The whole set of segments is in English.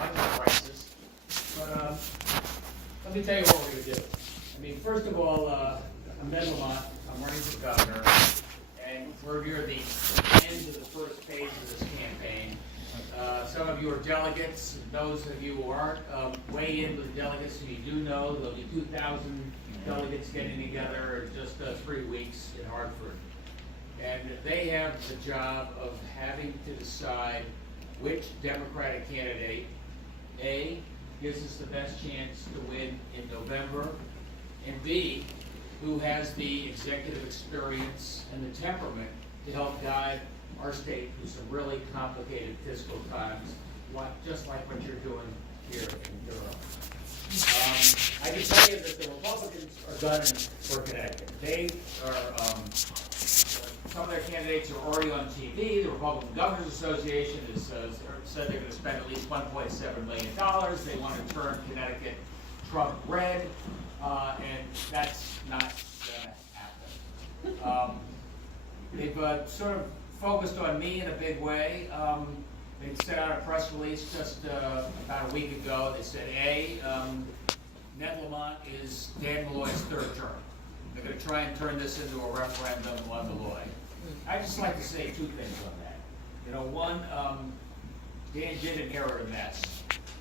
funding crisis. But let me tell you what we're going to do. I mean, first of all, I'm Ned Lamont. I'm running for governor, and we're near the end of the first phase of this campaign. Some of you are delegates, and those of you who aren't, weigh in with the delegates, and you do know there'll be 2,000 delegates getting together in just 3 weeks in Hartford. And they have the job of having to decide which Democratic candidate, A, gives us the best chance to win in November, and B, who has the executive experience and the temperament to help guide our state through some really complicated fiscal times, just like what you're doing here in Durham. I can tell you that the Republicans are gunning for Connecticut. They are, some of their candidates are already on TV. The Republican Governors Association has said they're going to spend at least $1.7 million. They want to turn Connecticut Trump red, and that's not going to happen. They've sort of focused on me in a big way. They sent out a press release just about a week ago. They said, A, Ned Lamont is Dan Malloy's third term. They're going to try and turn this into a referendum on Malloy. I'd just like to say 2 things on that. You know, one, Dan did inherit a mess.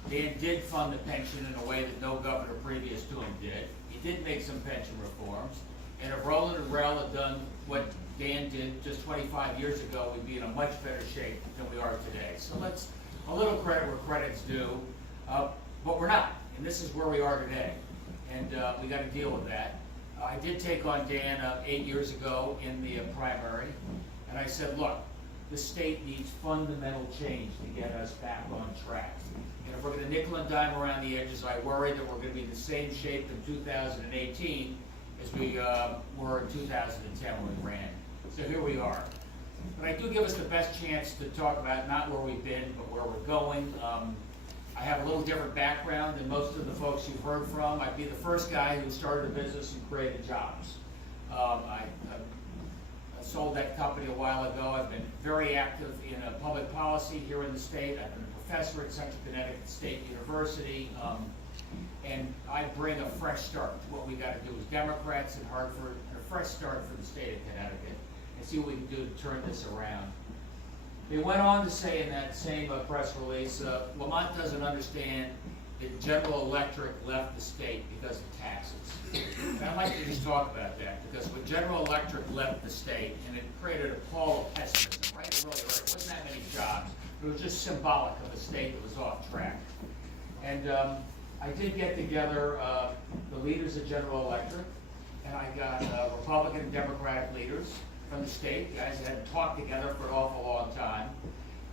Dan did fund the pension in a way that no governor previous to him did. He did make some pension reforms. And if Roland and Rel had done what Dan did just 25 years ago, we'd be in a much better shape than we are today. So let's, a little credit where credit's due, but we're not. And this is where we are today. And we got to deal with that. I did take on Dan 8 years ago in the primary, and I said, look, this state needs fundamental change to get us back on track. And if we're going to nickel and dime around the edges, I worry that we're going to be in the same shape in 2018 as we were in 2010 when we ran. So here we are. But I do give us the best chance to talk about not where we've been, but where we're going. I have a little different background than most of the folks you've heard from. I'd be the first guy who started a business and created jobs. I sold that company a while ago. I've been very active in public policy here in the state. I've been a professor at Central Connecticut State University. And I bring a fresh start to what we got to do as Democrats in Hartford, and a fresh start for the state of Connecticut, and see what we can do to turn this around. They went on to say in that same press release, Lamont doesn't understand that General Electric left the state because of taxes. And I'd like to just talk about that, because when General Electric left the state, and it created a pall of pessimism, right? It really hurt. It wasn't that many jobs. It was just symbolic of a state that was off track. And I did get together the leaders of General Electric, and I got Republican and Democratic leaders from the state, guys that hadn't talked together for an awful long time,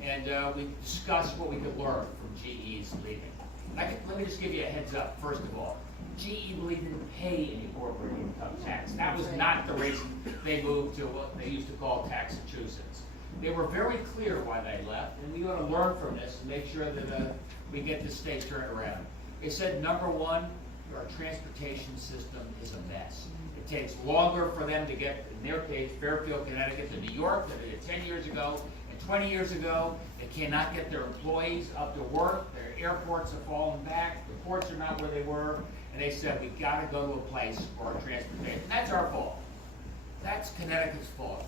and we discussed what we could learn from GE's leaving. Let me just give you a heads up, first of all. GE really didn't pay any corporate income tax. That was not the reason they moved to what they used to call Taxachusetts. They were very clear why they left, and we ought to learn from this and make sure that we get this state turned around. They said, number one, our transportation system is a mess. It takes longer for them to get, in their case, Fairfield, Connecticut to New York than they did 10 years ago. And 20 years ago, they cannot get their employees up to work. Their airports have fallen back. The ports are not where they were. And they said, we've got to go to a place for our transportation. That's our fault. That's Connecticut's fault.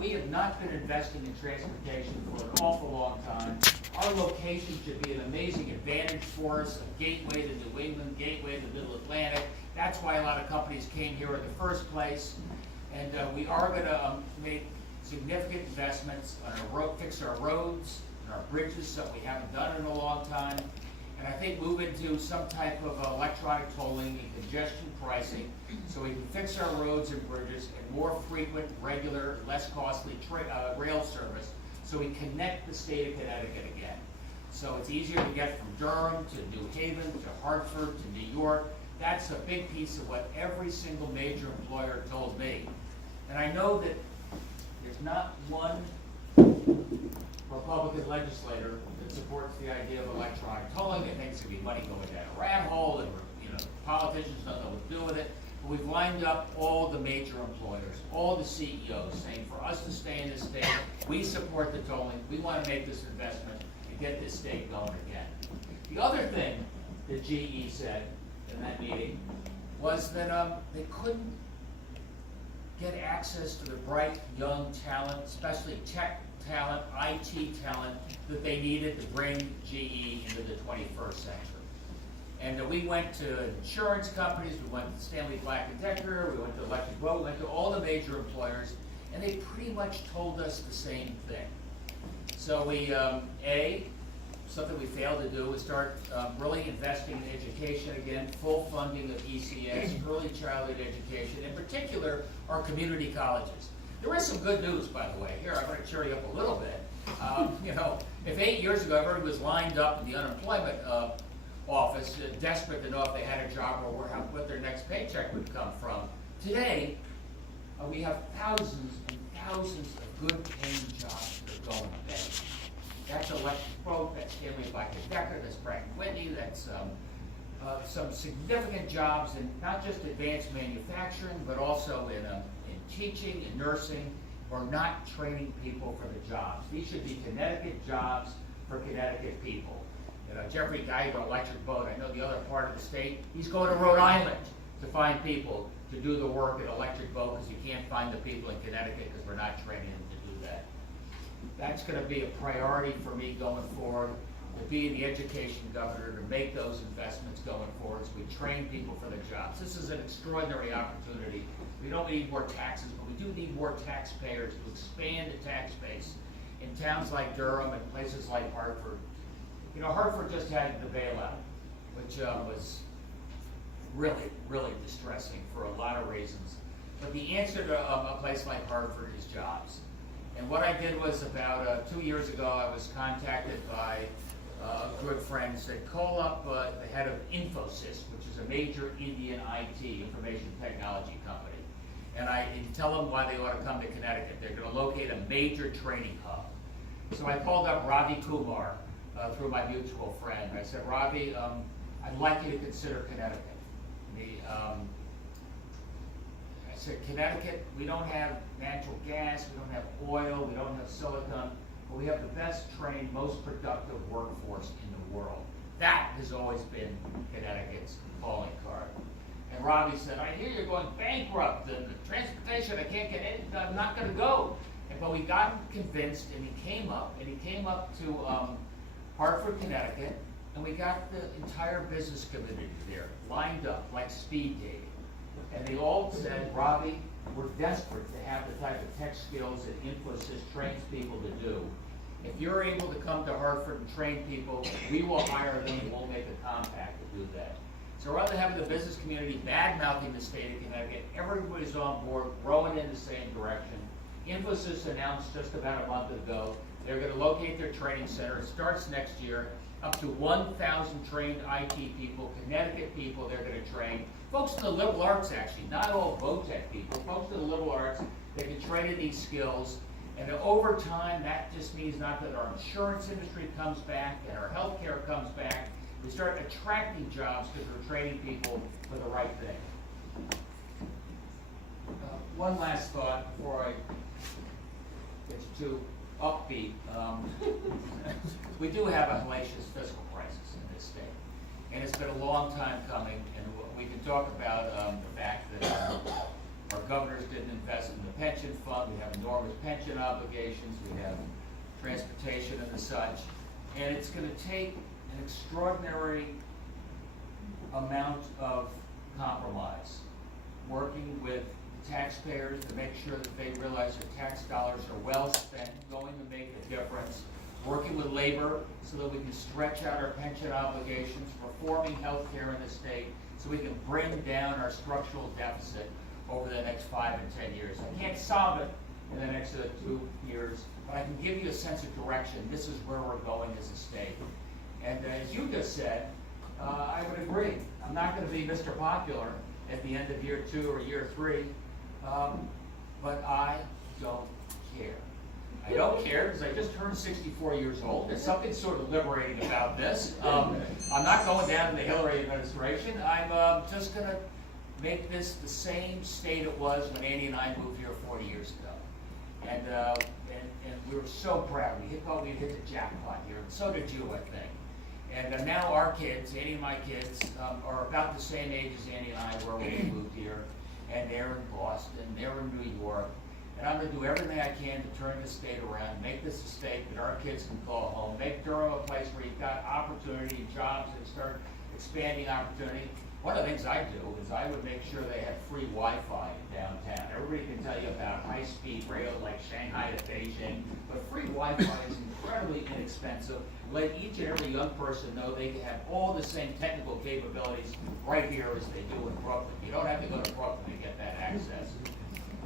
We have not been investing in transportation for an awful long time. Our location should be an amazing advantage for us, a gateway to New England, gateway to the Middle Atlantic. That's why a lot of companies came here in the first place. And we are going to make significant investments on our road, fix our roads and our bridges, something we haven't done in a long time. And I think move into some type of electronic tolling and congestion pricing so we can fix our roads and bridges and more frequent, regular, less costly rail service so we connect the state of Connecticut again. So it's easier to get from Durham to New Haven to Hartford to New York. That's a big piece of what every single major employer told me. And I know that there's not one Republican legislator that supports the idea of electronic tolling. It thinks there'd be money going down a rat hole, and politicians don't know what to do with it. But we've lined up all the major employers, all the CEOs, saying for us to stay in this state, we support the tolling. We want to make this investment in and get this state going again. The other thing that GE said in that meeting was that they couldn't get access to the bright young talent, especially tech talent, IT talent, that they needed to bring GE into the 21st century. And we went to insurance companies, we went to Stanley Black & Decker, we went to Electric Boat, we went to all the major employers, and they pretty much told us the same thing. So we, something we failed to do was start really investing in education again, full funding of ECS, early childhood education, in particular our community colleges. There is some good news, by the way. Here, I'm going to cheer you up a little bit. You know, if 8 years ago everybody was lined up in the unemployment office, desperate to know if they had a job or what their next paycheck would come from, today we have thousands and thousands of good paying jobs that are going away. That's Electric Boat, that's Stanley Black & Decker, that's Pratt & Whitney, that's some significant jobs in not just advanced manufacturing, but also in teaching and nursing. We're not training people for the jobs. These should be Connecticut jobs for Connecticut people. You know, Jeffrey Geiger, Electric Boat, I know the other part of the state, he's going to Rhode Island to find people to do the work at Electric Boat because you can't find the people in Connecticut because we're not training them to do that. That's going to be a priority for me going forward, to be the education governor, to make those investments going forward as we train people for the jobs. This is an extraordinary opportunity. We don't need more taxes, but we do need more taxpayers to expand the tax base in towns like Durham and places like Hartford. You know, Hartford just had the bailout, which was really, really distressing for a lot of reasons. But the answer to a place like Hartford is jobs. And what I did was about 2 years ago, I was contacted by a good friend and said, call up the head of Infosys, which is a major Indian IT, information technology company. And tell them why they ought to come to Connecticut. They're going to locate a major training hub. So I called up Ravi Kumar through my mutual friend. I said, Ravi, I'd like you to consider Connecticut. I said, Connecticut, we don't have natural gas, we don't have oil, we don't have silicon, but we have the best trained, most productive workforce in the world. That has always been Connecticut's calling card. And Ravi said, I hear you're going bankrupt and the transportation, I can't get in, I'm not going to go. But we got him convinced, and he came up to Hartford, Connecticut, and we got the entire business community there, lined up like speed dating. And they all said, Ravi, we're desperate to have the type of tech skills that Infosys trains people to do. If you're able to come to Hartford and train people, we will hire them and we'll make a compact to do that. So rather than having the business community bad-mouthing the state of Connecticut, everybody's on board, rowing in the same direction. Infosys announced just about a month ago they're going to locate their training center. It starts next year. Up to 1,000 trained IT people, Connecticut people they're going to train. Folks in the liberal arts, actually, not all VOTEC people, folks in the liberal arts, they can train in these skills. And over time, that just means not that our insurance industry comes back and our healthcare comes back. We start attracting jobs because we're training people for the right thing. One last thought before I get too upbeat. We do have a hellacious fiscal crisis in this state, and it's been a long time coming. And we can talk about the fact that our governors didn't invest in the pension fund. We have enormous pension obligations. We have transportation and the such, and it's going to take an extraordinary amount of compromise, working with taxpayers to make sure that they realize their tax dollars are well spent, going to make a difference, working with labor so that we can stretch out our pension obligations, reforming health care in the state so we can bring down our structural deficit over the next 5 and 10 years. I can't solve it in the next 2 years, but I can give you a sense of direction. This is where we're going as a state. And as you just said, I would agree. I'm not going to be Mr. Popular at the end of year 2 or year 3. But I don't care. I don't care because I just turned 64 years old. There's something sort of liberating about this. I'm not going down to the Hillary administration. I'm just going to make this the same state it was when Andy and I moved here 40 years ago. And we were so proud. We thought we'd hit the jackpot here, and so did you, I think. And now our kids, Annie and my kids, are about the same age as Annie and I were when we moved here. And they're in Boston, they're in New York. And I'm gonna do everything I can to turn this state around, make this a state that our kids can call home, make Durham a place where you've got opportunity, jobs, and start expanding opportunity. One of the things I do is I would make sure they have free Wi-Fi in downtown. Everybody can tell you about high-speed rail like Shanghai to Beijing, but free Wi-Fi is incredibly inexpensive. Let each and every young person know they can have all the same technical capabilities right here as they do in Brooklyn. You don't have to go to Brooklyn to get that access.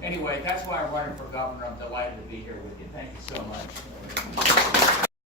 Anyway, that's why I'm running for governor. I'm delighted to be here with you. Thank you so much.